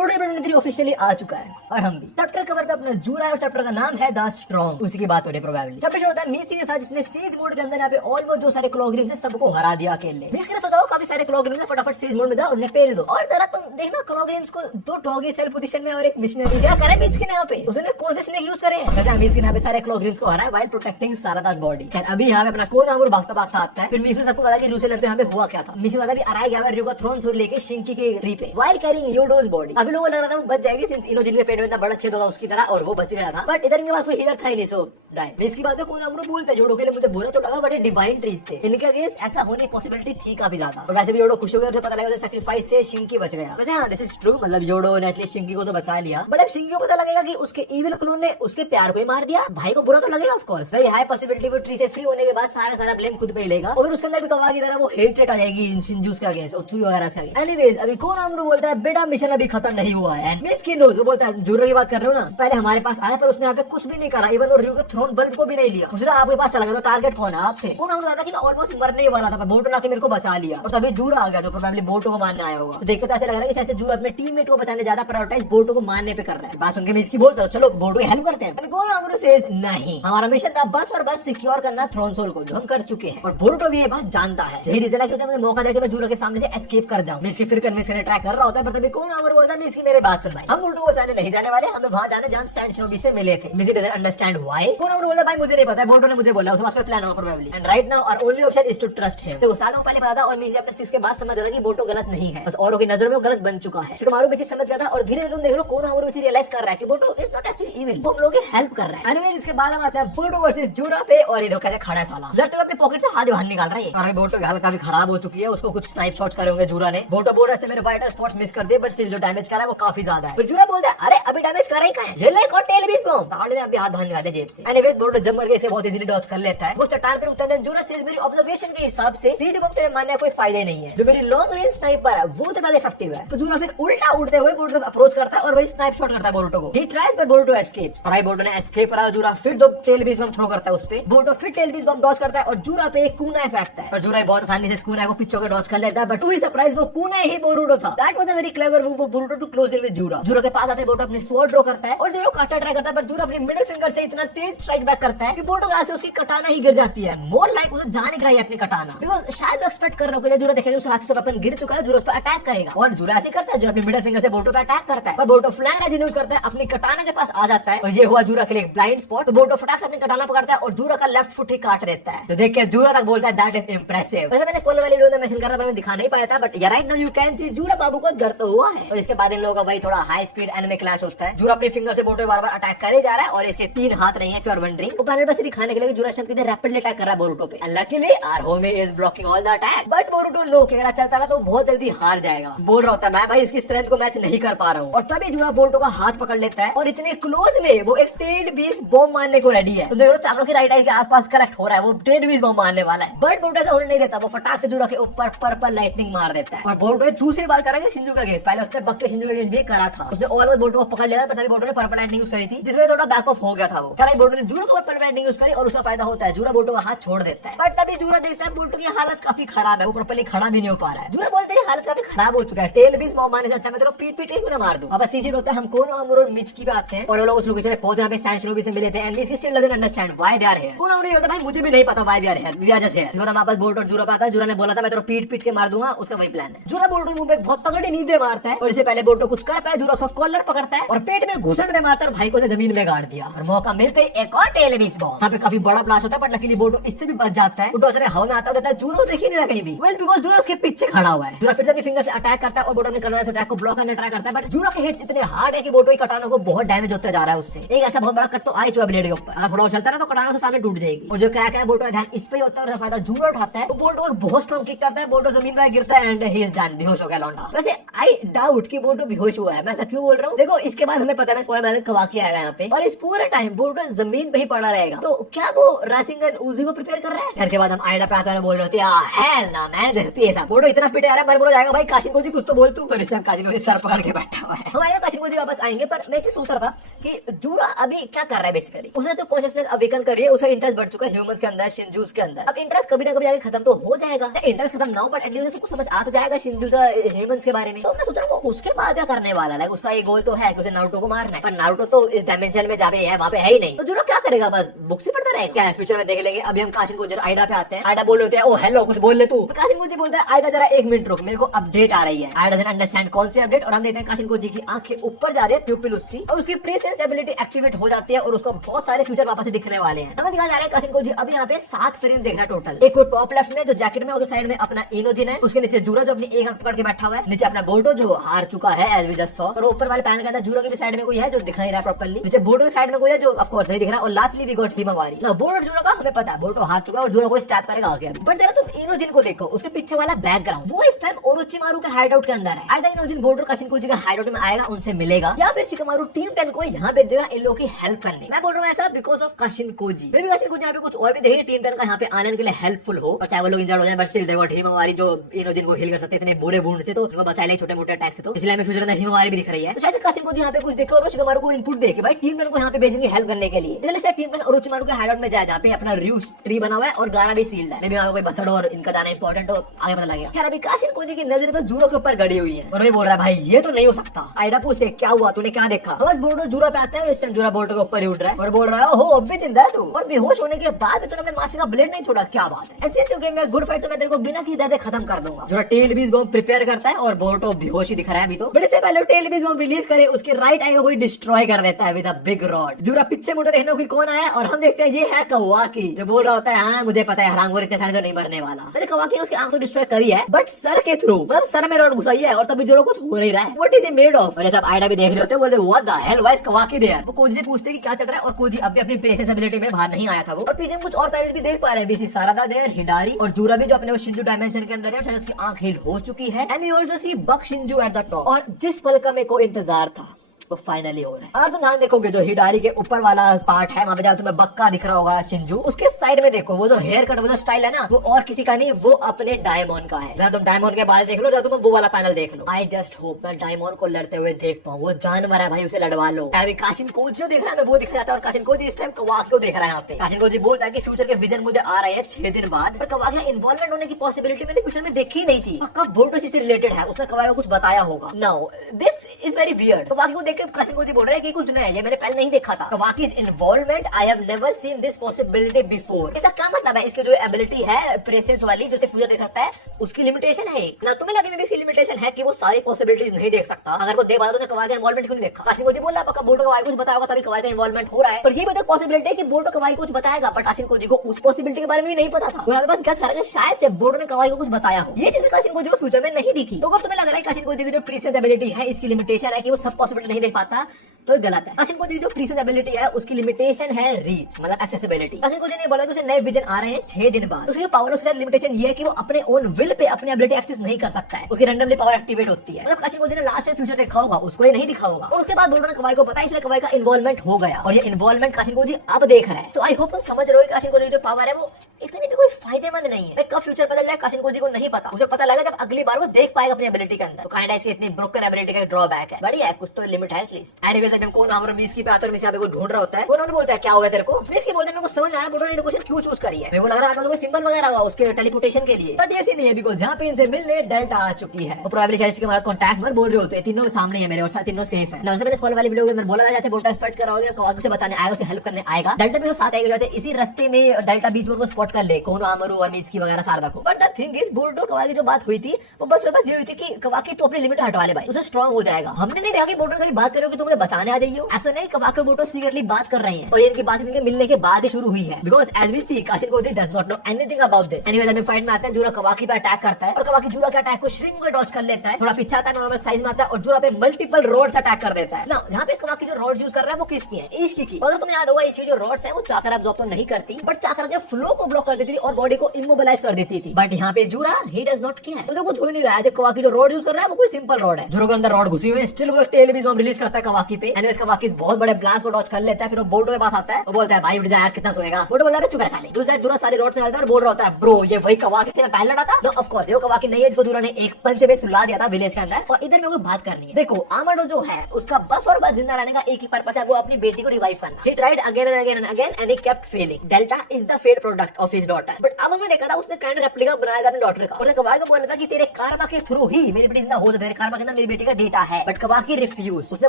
बोर्डो ऑफिशियली आ चुका है और हम भी चैप्टर कवर पे अपना जूरा है और चैप्टर का नाम है द स्ट्रॉन्ग। उसी की बात हो रही है प्रोबेबली। चैप्टर होता है मीसी के साथ जिसने सीज मोड के अंदर यहाँ पे ऑलमोस्ट जो सारे क्लॉगरिम्स है सबको हरा दिया अकेले। मीसी ने सोचा काफी सारे क्लॉगरिम्स फटाफट सीज मोड में जाओ उन्हें पेल दो। और जरा तुम देखना क्लॉगरिम्स को दो डॉगी सेल पोजीशन में और एक मिशनरी क्या करे मीसी ने यहाँ पे उसने कौन से स्नेक यूज करे हैं। मीसी ने यहाँ पे सारे क्लॉगरिम्स को हरा है व्हाइल प्रोटेक्टिंग सारादास बॉडी। अभी यहाँ पे अपना कोन आमुर भागता भागता आता है। फिर मीसी सबको पता कि रूसे लड़ते यहाँ पे हुआ क्या था। मीसी वाला भी अराया गया है रियो थ्रोन सूर लेके शिंकी के ट्री पे व्हाइल कैरिंग योडोस बॉडी। अभी लोगों को लग रहा था वो बच जाएगी सिंस इनो जिनके पेट में इतना बड़ा छेद होगा उसकी तरह और वो बच गया था। बट इधर इनके पास कोई हीलर था ही नहीं सो डाई। इसकी बात है कोन आमुर बोलते जोडो के लिए मुझे बुरा तो लगा बट डिवाइन ट्रीज थे इनके अगेंस्ट ऐसा होने की पॉसिबिलिटी थी काफी ज्यादा। और वैसे भी योडो खुश हो गया पता लगा सैक्रिफाइस से शिंकी बच गया। वैसे हाँ दिस इज ट्रू मतलब योडो ने एटलीस्ट शिंकी को तो बचा लिया। बट अब शिंकी को पता लगेगा कि उसके इविल क्लोन ने उसके प्यार को ही मार दिया। भाई को बुरा तो लगेगा ऑफ कोर्स। सही हाई पॉसिबिलिटी वो ट्री से फ्री होने के बाद सारा ब्लेम खुद पे ही लेगा और उसके अंदर भी कवा की तरह वो हेट्रेट आ जाएगी इन शिंजूस के अगेंस्ट और सुई वगैरह से। एनीवेज अभी कोन आमुर बोलता है बेटा मिशन अभी खत्म नहीं हुआ है। मिस की नोज वो बोलता है जूरो की बात कर रहे हो ना पहले हमारे पास आया पर उसने यहाँ पे कुछ भी नहीं करा इवन और रियो के थ्रोन बल्ब को भी नहीं लिया। उसने आपके पास चला गया तो टारगेट कौन है आप थे। कोन आमुर कहता कि मैं ऑलमोस्ट मरने ही वाला था पर बोटो आके मेरे को बचा लिया और तभी जूरा आ गया तो प्रोबेबली बोटो को मारने आया होगा। तो देखते तो ऐसा लग रहा है कि जैसे जूरा अपने टीममेट को बचाने ज्यादा प्रायोरिटाइज बोटो को मारने पे कर रहा है। बात सुन के मैं इसकी बोलता हूँ चलो बोटो हेल्प करते हैं। कोन आमुर सेज नहीं हमारा मिशन था बस और बस सिक्योर करना थ्रोन सोल को जो हम कर चुके हैं और बोटो भी ये बात जानता है। यही रीजन है कि मुझे मौका देके मैं जूरा के सामने से एस्केप कर जाऊं। मैं इसकी फिर कन्विंस करने ट्राई कर रहा होता है पर तभी कोन आमुर बोलता है इसकी मेरी बात सुन भाई हम बोटो को बचाने नहीं जाने वाले हमें वहां जाने जहां सैंड शनोबी से मिले थे। मिसी डजंट अंडरस्टैंड व्हाई। कोन आमुर बोलता है भाई मुझे नहीं पता है बोटो ने मुझे बोला उसके पास कोई प्लान होगा probably and right now our only option is to trust him. देखो सालों पहले पता था और मिसी अपने 6 के बाद समझ गया कि बोटो गलत नहीं है बस औरों की नजरों में वो गलत बन चुका है। शिकमारू भी समझ गया था और धीरे धीरे तुम देख लो कोन आमुर भी रियलाइज कर रहा है कि बोटो इज नॉट एक्चुअली इविल वो हम लोगों की हेल्प कर रहा है। एनीवे इसके बाद हम आते हैं बोटो वर्सेस जूरा पे और ये देखो कैसे खड़ा है साला लड़ते हुए अपने पॉकेट से हाथ बाहर निकाल रहा है। और बोटो की हालत काफी खराब हो चुकी है उसको कुछ स्नाइप शॉट्स करे होंगे जूरा ने। बोटो बोल रहे थे मेरे वाइटर स्पॉट्स मिस कर दिए बट स्टिल जो डैमेज करा है वो काफी ज्यादा है। फिर जूरा बोलता है अरे अभी डैमेज करा ही कहां है ये लेक और टेल बीस बम ताड़े ने अभी हाथ बाहर निकाले जेब से। एनीवेज बोटो जंप करके इसे बहुत इजीली डॉज कर लेता है। वो चट्टान पर उतरते हैं जूरा से मेरी ऑब्जर्वेशन के हिसाब से ये जो तेरे मानने का कोई फायदा ही नहीं है जो मेरी लॉन्ग रेंज स्नाइपर है वो तो ज्यादा इफेक्टिव है। तो जूरा फिर उल्टा उड़ते हुए बोटो को अप्रोच करता है और वही स्नाइप शॉट करता है बोटो को। ही ट्राइज बट बोटो एस्केप्स और बोटो ने एस्केप करा। जूरा फिर दो टेल बीस बम थ्रो करता है उस पे। बोटो फिर टेल बीस बम डॉज करता है और जूरा पे एक कूना फेंकता है और जूरा बहुत आसानी से कूना को पिच होकर डॉज कर लेता है। बट टू ही सरप्राइज वो कूना ही बोरुटो था। That was a very clever move of Boruto to close in with Jura. Jura के पास आते बोटो अपनी स्वॉर्ड ड्रॉ करता है और जूरा काटना ट्राई करता है पर जूरा अपनी मिडिल फिंगर से इतना तेज स्ट्राइक बैक करता है कि बोटो के हाथ से उसकी कटाना ही गिर जाती है। मोर लाइक उसे जाने गिराई अपनी कटाना बिकॉज़ शायद एक्सपेक्ट कर रहा हूं कि जूरा देखेगा उसके हाथ से वेपन गिर चुका है जूरा उस पर अटैक करेगा और जूरा ऐसे करता है जूरा अपनी मिडिल फिंगर से बोटो पे अटैक करता है पर बोटो फ्लैंक रेज यूज करता है अपनी कटाना के पास आ जाता है और ये हुआ जूरा के लिए ब्लाइंड स्पॉट। तो बोटो फटाक से अपनी कटाना पकड़ता है और जूरा का लेफ्ट फुट ही काट देता है। तो देख के जूरा तक बोलता है दैट इज इंप्रेसिव। वैसे मैंने स्पॉइलर वाली वीडियो में मेंशन करा पर मैं दिखा नहीं पाया था but right now you can see Jura बाबू को दर्द तो हुआ है। और इसके बाद इन लोगों का वही थोड़ा हाई स्पीड एनिमे क्लैश होता है। जूरा अपनी फिंगर से बोटो बार-बार अटैक करे जा रहा है और इसके 3 हाथ नहीं है इफ यू आर वंडरिंग। वो पहले बस दिखाने के लिए जूरा स्टंप किधर रैपिडली अटैक कर रहा है बोरुटो पे। Luckily our homie is blocking all the attack but Boruto नो के अगर चलता ना तो बहुत जल्दी हार जाएगा। बोल रहा होता है मैं भाई इसकी स्ट्रेंथ को मैच नहीं कर पा रहा हूं और तभी जूरा बोरुटो का हाथ पकड़ लेता है और इतने क्लोज में वो एक टेड बीस बॉम्ब मारने को रेडी है। तो देखो चारों की राइट आई के आसपास करेक्ट हो रहा है वो टेड बीस बॉम्ब मारने वाला है बट बोरुटो ऐसा होने नहीं देता। वो फटाक से जूरा के ऊपर पर्पल लाइटनिंग मार देता है और बोरुटो दूसरी बात कर रहा है शिंजू का केस पहले उसने बक्के शिंजू का केस भी करा था उसने ऑलमोस्ट बोरुटो को पकड़ लिया पर तभी बोरुटो ने पर्पल लाइटनिंग यूज करी थी जिसमें थोड़ा बैक ऑफ हो गया था। वो करेक्ट बोरुटो ने जूरा को पर्पल लाइटनिंग यूज करी और उसका फायदा होता है जूरा बोरुटो का हाथ छोड़ देता है बट तभी जूरा देखता है बोरुटो की हालत काफी खराब है वो प्रॉपर्ली खड़ा भी नहीं हो पा रहा है। जूरा बोलते हैं हालत काफी खराब हो चुका है टेल बीस बॉम्ब मारने से अच्छा मैं तेरे पीट पीट के मार दूं। अब सीजी होता है हम कोन आमुर और मित्सुकी पे आते हैं और वो लोग उस लोकेशन पे पहुंच यहाँ पे सैंड शनोबी से मिले थे and Mitsuki still doesn't understand why they are here. कोन आमुर बोलता है भाई मुझे भी नहीं पता why we are here we are just here. मतलब वापस बोरुटो और जूरा पे आता है। जूरा ने बोला था मैं तेरे पीट पीट के मार दूंगा उसका वही प्लान है। जूरा बोरुटो मुंह पे बहुत तगड़ी नींदे मारता है और इससे पहले बोरुटो कुछ कर पाए जूरा उसका कॉलर पकड़ता है और पेट में घुसड़ दे मारता है और भाई को जमीन में गाड़ दिया और मौका मिलते ही एक और टेल बीस बॉम्ब। यहाँ पे काफी बड़ा ब्लास्ट होता है बट लकीली बोरुटो इससे भी बच जाता है। बोरुटो हवा में आता है जूरा देख ही नहीं रहा कहीं भी वेल बिकॉज़ जूरा उसके पीछे खड़ा हुआ है। जूरा फिर से अपनी फिंगर से अटैक करता है और बोरुटो ने करना अटैक को ब्लॉक करने ट्राई करता है बट जूरा के हिट्स इतने हार्ड है कि बोरुटो की कटाना को बहुत डैमेज होता जा रहा है उससे। एक ऐसा बहुत बड़ा कट तो आ चुका ब्लेड के ऊपर अगर थोड़ा चलता है तो कटाना तो सामने टूट जाएगी और जो क्रैक है बोरुटो का ध्यान इस पे ही होता है और फायदा जूरा उठाता है। बोरुटो को बहुत स्ट्रांग किक करता है बोरुटो जमीन पे गिरता है एंड ही इज डन बेहोश हो गया लौंडा। वैसे आई डाउट कि बोरुटो बेहोश हुआ है मैं ऐसा क्यों बोल रहा हूं। देखो इसके बाद हमें पता है स्पॉइलर कवा के आएगा यहाँ पे और इस पूरे टाइम बोरुटो जमीन पे ही पड़ा रहेगा। तो क्या वो रासिंगन उजी को प्रिपेयर कर रहा है। इसके बाद हम आइडा पे आते हैं बोल रहे होते हैं हेल ना मैं धरती ऐसा बोरुटो इतना पिटे आ रहा है मर बोला जाएगा भाई काशिन को जी कुछ तो बोल तू। तो ऋषभ काशिन को सर पकड़ के बैठा हुआ है। हमारे काशिन को जी वापस आएंगे पर मैं ये सोच रहा था कि जूरा अभी क्या कर रहा है बेसिकली उसने तो कॉन्शियसनेस अवेकन करी है उसका इंटरेस्ट बढ़ चुका है ह्यूमंस के अंदर शिनजूस के अंदर। अब इंटरेस्ट कभी ना कभी आगे खत्म तो हो जाएगा इंटरेस्ट खत्म ना हो बट एटलीस्ट कुछ समझ आ तो जाएगा शिनजूस ह्यूमंस के बारे में। तो मैं सोच रहा हूँ उसके बात करने वाला है, उसका ये गोल तो है कि उसे नारुतो को मारना है, पर नारुतो तो इस डायमेंशन में जहाँ पे है वहाँ पे है ही नहीं, तो जोरो क्या करेगा, बस बुक्स ही पढ़ता रहेगा क्या? फ्यूचर में देख लेंगे। अभी हम काशिन कोजी आइडा पे आते हैं। आइडा बोल रहे ओ हेलो कुछ बोल ले तू। काशिन कोजी बोलता है आइडा जरा एक मिनट रुक, मेरे को अपडेट आ रही है। आइडा डजंट अंडरस्टैंड कौन सी अपडेट, और हम देखते हैं काशिन कोजी की आंखें ऊपर जा रही है, प्यूपिल उसकी, और उसकी प्रेसेंस एबिलिटी एक्टिवेट हो जाती है और उसको बहुत सारे फ्यूचर वापस से दिखने वाले हैं। हमें दिखाया जा रहा है काशिन कोजी अभी यहाँ पे 7 फ्रेम देख रहा है टोटल। एक को टॉप लेफ्ट में जो जैकेट में, उधर साइड में अपना इनोजिन है, उसके नीचे जूरा जो अपनी एक आंख पकड़ के बैठा हुआ है, नीचे अपना बोर्डो जो हार चुका है एज वी जस्ट सॉ, और ऊपर वाले पैनल के अंदर जूरा के साइड में कोई है जो दिखाई नहीं रहा प्रॉपर्ली, नीचे बोर्डो के साइड में कोई है जो ऑफ कोर्स नहीं दिख रहा, और लास्टली वी गॉट हिमावारी। ना बोर्डो जूरा का हमें पता है, बोर्डो हार चुका है और जूरा को स्टैप करेगा आगे। बट जरा तुम इनोजिन को देखो, उसके पीछे वाला बैकग्राउंड वो इस टाइम ओरोचिमारू के हाइडआउट के अंदर है। आइदर इनोजिन बोर्डो काशिन कोजी के हाइडआउट में आएगा, उनसे मिलेगा, या फिर शिकामारू टीम 10 को यहाँ भेजेगा इन लोगों की हेल्प करने। मैं बोल रहा हूँ ऐसा because of Kashin Koji. Maybe Kashin Koji यहाँ पे कुछ और भी देखेंगे टीम 10 का यहाँ पे आने के लिए हेल्पफुल हो, और चाहे वो लोग इंजर्ड हो जाए, बट स्टिल देखो हिमावारी जो इनोजिन को हिल कर सकते इतने बुरे वुंड से, तो उनको बचा ले छोटे मोटे अटैक से, तो इसलिए हमें फ्यूचर में हिमावारी भी दिख रही है। तो शायद काशिन कोजी यहाँ पे कुछ देखो और शिकामारू को इनपुट देके भाई टीम 10 को यहाँ पे भेजेंगे हेल्प करने के लिए। इसलिए शायद टीम 10 ओरोचिमारू के हाइडआउट में जाए जहाँ पे अपना रूस ट्री बना हुआ है और गाना भी सील्ड है। मे बी वहाँ कोई बसड़ और इनका जाना इंपॉर्टेंट हो, आगे पता लगेगा। खैर अभी काशिन कोजी की नजर तो जूरो के ऊपर गड़ी हुई है और वो बोल रहा है भाई ये तो नहीं हो सकता। आइडा पूछते क्या हुआ, तूने क्या देखा? बस बोर्डो जूरा पे आता है और इस टाइम जूरा बोर्डो के ऊपर ही उठ रहा है और बोल रहा है हो अब भी जिंदा है तू, और बेहोश होने के बाद भी तूने अपने मास्टर का ब्लेड नहीं छोड़ा, क्या बात है? ऐसे क्योंकि मैं गुड फाइट तो मैं तेरे को बिना किसी दर्द खत्म कर दूंगा। जूरा टेल बीज बॉम्ब प्रिपेयर करता है और बोर्डो बेहोश ही दिख रहा है अभी तो, बट इससे पहले टेल बीज बॉम्ब रिलीज करे उसके राइट आई को कोई डिस्ट्रॉय कर देता है विद अ बिग रॉड। जूरा पीछे मुड़े देखने को कौन आया और हम देखते हैं ये है कवाकी, जो बोल रहा होता है हाँ मुझे पता है हरामखोर इतने सारे तो नहीं मरने वाला। वैसे कवाकी ने उसकी आंख तो डिस्ट्रॉय करी है बट सर के थ्रू, मतलब सर में रॉड घुसाई है और तभी जूरो कुछ हो नहीं रहा है। What is it made of? और सब आइडा भी देख रहे होते हैं, बोलते what the hell why is Kawaki there. वो कोजी से पूछते कि क्या चल रहा है और कोजी अभी अपनी प्रेसेंस एबिलिटी में बाहर नहीं आया था वो, और पीछे हम कुछ और पैरेंट्स भी देख पा रहे हैं, बीसी सारादा देयर, हिडारी और जूरा भी जो अपने वो शिंजू डायमेंशन के अंदर है, शायद उसकी आंख हिल हो चुकी है। And we also see buck Shinju at the top, और जिस पल का मेरे को इंतजार था वो फाइनली हो रहा है। और तुम ध्यान देखोगे जो हिडारी के ऊपर वाला पार्ट है वहां पे जहाँ तुम्हें बक्का दिख रहा होगा शिंजू, उसके साइड में देखो वो जो हेयर कट वो जो स्टाइल है ना वो और किसी का नहीं, वो अपने डायमंड का है। जहाँ तुम डायमंड के बाल देख लो, जहाँ तुम वो वाला पैनल देख लो। आई जस्ट होप मैं डायमंड को लड़ते हुए देख पाऊँ, वो जानवर है भाई उसे लड़वा लो। अभी काशिन कोजी देख रहा है वो दिखा जाता है, और काशिन कोजी इस टाइम कवाकी को देख रहा है यहाँ पे। काशिन कोजी बोलता है कि फ्यूचर के विजन मुझे आ रहे हैं 6 दिन बाद, पर कवाकी इन्वॉल्वमेंट होने की पॉसिबिलिटी मैंने फ्यूचर में देखी नहीं थी। पक्का बोर्डो से रिलेटेड है, उसने कवाकी को कुछ बताया होगा। No this is very weird. Kawaki को देख के काशिन कोजी बोल रहे हैं कि कुछ नया है, ये मैंने पहले नहीं देखा था। कवाकी's involvement I have never seen this possibility before। इसका क्या मतलब है? इसकी जो एबिलिटी है प्रेसेंस वाली जो सिर्फ फ्यूचर देख सकता है, उसकी लिमिटेशन है ना? तुम्हें लगे भी इसकी लिमिटेशन है कि वो सारी पॉसिबिलिटीज नहीं देख सकता? अगर वो देख पाता तो कवाकी का इन्वॉल्वमेंट क्यों नहीं देखा? काशिन कोजी बोला पक्का बोर्डो कवाकी कुछ बताया होगा तभी कवाकी का इन्वॉल्वमेंट हो रहा है, पर ये भी तो पॉसिबिलिटी है कि बोर्डो कवाकी कुछ बताएगा, पर काशिन कोजी को उस पॉसिबिलिटी के बारे में नहीं पता था। तो यहाँ पे बस गैस करके शायद से बोर्डो ने कवाकी को कुछ बताया हो, ये चीज काशिन कोजी को फ्यूचर में नहीं दिखी। तो अगर तुम्हें लग रहा है काशिन कोजी की जो प्रीसेंस एबिलिटी है इसकी लिमिटेशन है कि वो सब पॉसिबिलिटी नहीं देख पाता, तो गलत है। काशिन कोजी जो प्रीसेंस एबिलिटी है उसकी लिमिटेशन है रीच, मतलब एक्सेसिबिलिटी। काशिन कोजी ने बोला कि उसे नए विजन आ रहे हैं 6 दिन बाद। उसकी पावर से लिमिटेशन ये है कि वो अपने ओन विल पे अपनी एबिलिटी एक्सेस नहीं कर सकता है, उसकी रैंडमली पावर एक्टिवेट होती है। मतलब काशिन कोजी ने लास्ट में फ्यूचर देखा होगा, उसको ये नहीं दिखा होगा, और उसके बाद बोर्डो ने कवाई को पता, इसलिए कवाई का इन्वॉल्वमेंट हो गया, और ये इन्वॉल्वमेंट काशिन कोजी अब देख रहा है। सो आई होप तुम समझ रहे हो कि काशिन कोजी जो पावर है वो इतनी भी कोई फायदेमंद नहीं है। कब फ्यूचर बदल जाए काशिन कोजी को नहीं पता, उसे पता लगा जब अगली बार वो देख पाएगा अपनी एबिलिटी के अंदर। तो काइंड इसकी इतनी ब्रोकन एबिलिटी का ड्रॉबैक है, बढ़िया है, कुछ तो लिमिट है एटलीस्ट। एनीवेज अभी हम कौन हमारा मिस्की पे आता है, मिस्की यहाँ पे कोई ढूंढ रहा होता है, उन्होंने बोलता है क्या हो गया तेरे को? मिस्की बोलते हैं मेरे को समझ आया बोर्डो ने क्वेश्चन क्यों चूज करी है, मेरे को लग रहा है कोई सिंबल वगैरह होगा उसके टेलीपोर्टेशन के लिए, बट ऐसे नहीं है बिकॉज़ जहाँ पे इनसे मिलने डेल्टा आ चुकी है। वो प्रोबेबली शायद इसके हमारा कांटेक्ट में बोल रहे होते हैं, तीनों सामने है मेरे और साथ तीनों सेफ है ना। उससे मैंने स्मॉल वाली वीडियो के अंदर बोला जाता है बोर्डो एक्सपेक्ट कर रहा होगा कवाकी से बचाने आएगा, उसे हेल्प करने आएगा, डेल्टा भी साथ आएगा जाते इसी रास्ते में डेल्टा बीच में वो स्पॉट कर ले कौन आमरू और मिस्की वगैरह सारा को। बट द थिंग इज बोर्डो कवाकी जो बात हुई थी वो बस ये हुई थी कि कवाकी तो अपनी लिमिट हटवा ले भाई, उसे स्ट्रांग हो जाएगा। हमने नहीं देखा कि बोर्डो से बात करो कि तुम मुझे बचाने आ जाइए, ऐसा नहीं। कवाकी बोर्डो सीक्रेटली बात कर रहे हैं और इनकी बात इनके मिलने के बाद ही शुरू हुई है, because as we see Kashin Koji does not know anything about this. Anyways हमें फाइट में आते हैं, जूरा कवाकी पे अटैक करता है और कवाकी जूरा के अटैक को श्रिंक में डॉज कर लेता है, थोड़ा पीछे आता है, नॉर्मल साइज में आता है और जूरा पे मल्टीपल रॉड्स अटैक कर देता है ना। यहाँ पे कवाकी जो रॉड यूज कर रहा है वो किसकी है? इश्की की। और तुम्हें याद होगा इसकी जो रॉड्स है वो चाकर अब्सॉर्ब तो नहीं करती, बट चाकर के फ्लो को ब्लॉक कर देती थी और बॉडी को इमोबिलाइज कर देती थी। बट यहाँ पे जूरा ही डज नॉट केयर, तो कुछ हो नहीं रहा है। कवाकी जो रॉड यूज कर रहा है वो कोई सिंपल रॉड है, जूरा के अंदर रॉड घुसी हुई है, स्टिल वो टेल बीज बम रिलीज करता है कवाकी पे नहीं। एनीवेज कवाकी बहुत बड़े ब्लास्ट को डॉच कर लेता है, फिर वो बोर्डो के पास आता है, वो बोलता है भाई उठ जा यार कितना सोएगा। बोर्डो बोलता है चुप रह साले। दूसरी साइड जूरा सारी रोड से चलता है और बोल रहा होता है ब्रो ये वही कवाकी से मैं पहले लड़ा था। नो ऑफ कोर्स ये वो कवाकी नहीं है जिसको जूरा ने एक पंच में सुला दिया था विलेज के अंदर। और इधर में कोई बात करनी है, देखो आमाडो जो है उसका बस और बस जिंदा रहने का एक ही पर्पस है, वो अपनी बेटी को रिवाइव करना। He tried again and again and again and he kept failing. Delta is the failed product of his daughter. But अब हमने देखा था उसने काइंड रेप्लिका बनाया था अपनी डॉटर का, और कवाकी को बोला था कि तेरे कार्मा के थ्रू ही मेरी बेटी जिंदा हो जाए, तेरे कार्मा के अंदर मेरी बेटी का डेटा है। But Kawaki refuse. उसने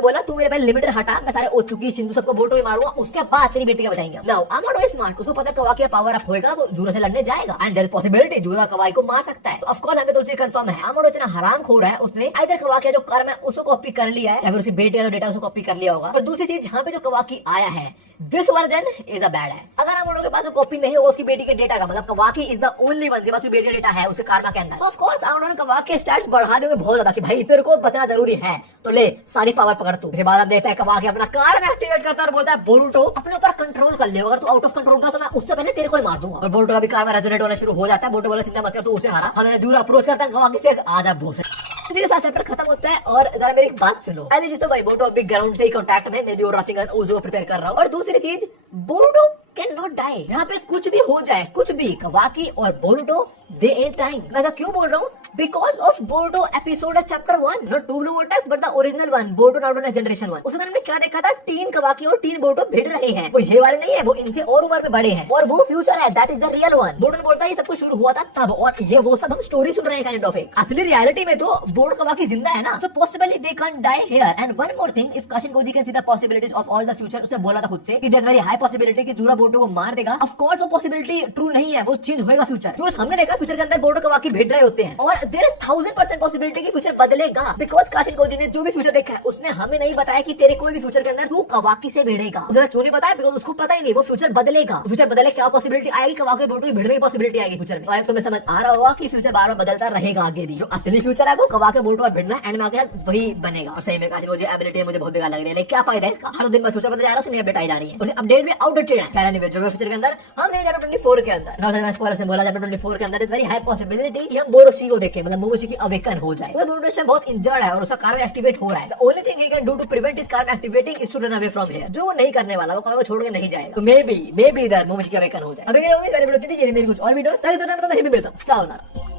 बोला तू मेरे पहले लिमिटर हटा, मैं सारे ओत्सुकी शिंदू सबको बोटो में मारूंगा, उसके बाद तेरी बेटी का बचाएंगे। नाउ आमाडो इज स्मार्ट, उसको पता है कवाकी का पावर अप होएगा, वो जूरा से लड़ने जाएगा एंड देयर इज पॉसिबिलिटी जूरा कवाकी को मार सकता है। तो ऑफ कोर्स हमें तो चीज कंफर्म है आमाडो इतना हरामखोर है, उसने आइदर कवाकी का जो कर्म है उसको कॉपी कर लिया है या फिर उसकी बेटी का जो डेटा उसको कॉपी कर लिया होगा। और दूसरी चीज यहाँ पे जो कवाकी आया है this version is a bad S. अगर आमाडो के पास कॉपी नहीं होगा उसकी बेटी के डेटा का, मतलब कवाकी इज द ओनली वन जिसके पास बेटी का डेटा है उसके कार्मा के अंदर, तो ऑफ कोर्स आमाडो ने कवाकी के स्टैट्स बढ़ा देंगे बहुत ज्यादा कि भाई तेरे को बचना जरूरी है, तो ले सारी पावर पकड़ तू। इसके बाद हम देखते हैं कवाकी अपना कार्म एक्टिवेट करता है और बोलता है बोरुटो अपने ऊपर कंट्रोल कर ले, अगर तू आउट ऑफ कंट्रोल का तो मैं उससे पहले तेरे को ही मार दूंगा। और बोरुटो का भी कार्म रेजोनेट होना शुरू हो जाता है। बोरुटो बोले चिंता मत कर तू उसे हरा। हमें जूरा अप्रोच करता है, कवाकी से आजा भोसड़ी। इसी के साथ चैप्टर खत्म होता है। और जरा मेरी बात सुनो, पहली चीज तो भाई बोरुटो अभी ग्राउंड से ही कांटेक्ट में, मे बी वो राशिंगन उज़ो प्रिपेयर कर रहा हूं। और दूसरी चीज बोरुटो कैन नॉट डाई। यहाँ पे कुछ भी हो जाए, कुछ भी, कवाकी और बोरुटो दे एंड टाइम। मैं ऐसा क्यों बोल रहा हूँ? Because of Boruto episode chapter 1, not Two Blue Vortex but the original one, Boruto Naruto next generation 1। उसके अंदर हमने क्या देखा था? टीन कवाकी और टीन बोरुटो भिड़ रहे हैं। वो ये वाले नहीं है, वो इनसे और उम्र में बड़े हैं और वो फ्यूचर है, that is the real one. Boruto बोलता है ये सब कुछ शुरू हुआ था तब, और ये वो सब हम स्टोरी सुन रहे हैं काइंड ऑफ एक। असली रियलिटी में तो बोरुटो कवाकी जिंदा है ना, तो possibly they can die here. And one more thing, if Kashin Koji can see the possibilities of all the future, उसने बोला था खुद से कि there is very high possibility कि जूरा बोरुटो को मार देगा। ऑफ कोर्स वो पॉसिबिलिटी ट्रू नहीं है, वो चेंज होएगा फ्यूचर। क्योंकि हमने देखा फ्यूचर के अंदर बोरुटो कवाकी भिड़ रहे होते हैं और देयर इज 1000% पॉसिबिलिटी कि फ्यूचर बदलेगा। बिकॉज काशिन गोजी ने जो भी फ्यूचर देखा है उसने हमें नहीं बताया कि तेरे कोई भी फ्यूचर के अंदर तू कवाकी से भिड़ेगा। उसे क्यों नहीं बताया? बिकॉज उसको पता ही नहीं वो फ्यूचर बदलेगा। फ्यूचर बदले क्या पॉसिबिलिटी आएगी? कवाकी बोरुटो की भिड़ने की पॉसिबिलिटी आएगी फ्यूचर में। तो तुम्हें समझ आ रहा होगा कि फ्यूचर बार बार बदलता रहेगा आगे भी। जो असली फ्यूचर है वो कवाकी बोरुटो का भिड़ना, एंड में आगे वही बनेगा। और सही में काशिन गोजी एबिलिटी मुझे बहुत बेकार लग रही है, लेकिन क्या फायदा है इसका? हर दिन बस फ्यूचर बदल जा रहा है, उसमें अपडेट आई जा रही है, उसे अपडेट भी आउटडेटेड है। खैर एनीवे, जो फ्यूचर के अंदर हम देख रहे हैं 24 के अंदर, मैं स्पॉइलर से बोला, चैप्टर 24 के अंदर इज वेरी हाई पॉसिबिलिटी कि हम बोरोशी को देखें, मतलब मोमोशी की अवेकन हो जाए। वो बोरोशी बहुत इंजर्ड है और उसका कार्म एक्टिवेट हो रहा है। The only thing he can do to prevent his karma activating is to run away from here. जो वो नहीं करने वाला, वो कार्म को छोड़ के नहीं जाएगा। तो मे बी इधर मोमोशी की अवेकन हो जाए। अभी मेरी उम्मीद है वीडियो थी, मेरी कुछ और वीडियो सही तो मैं तो नहीं भी मिलता। सावधान।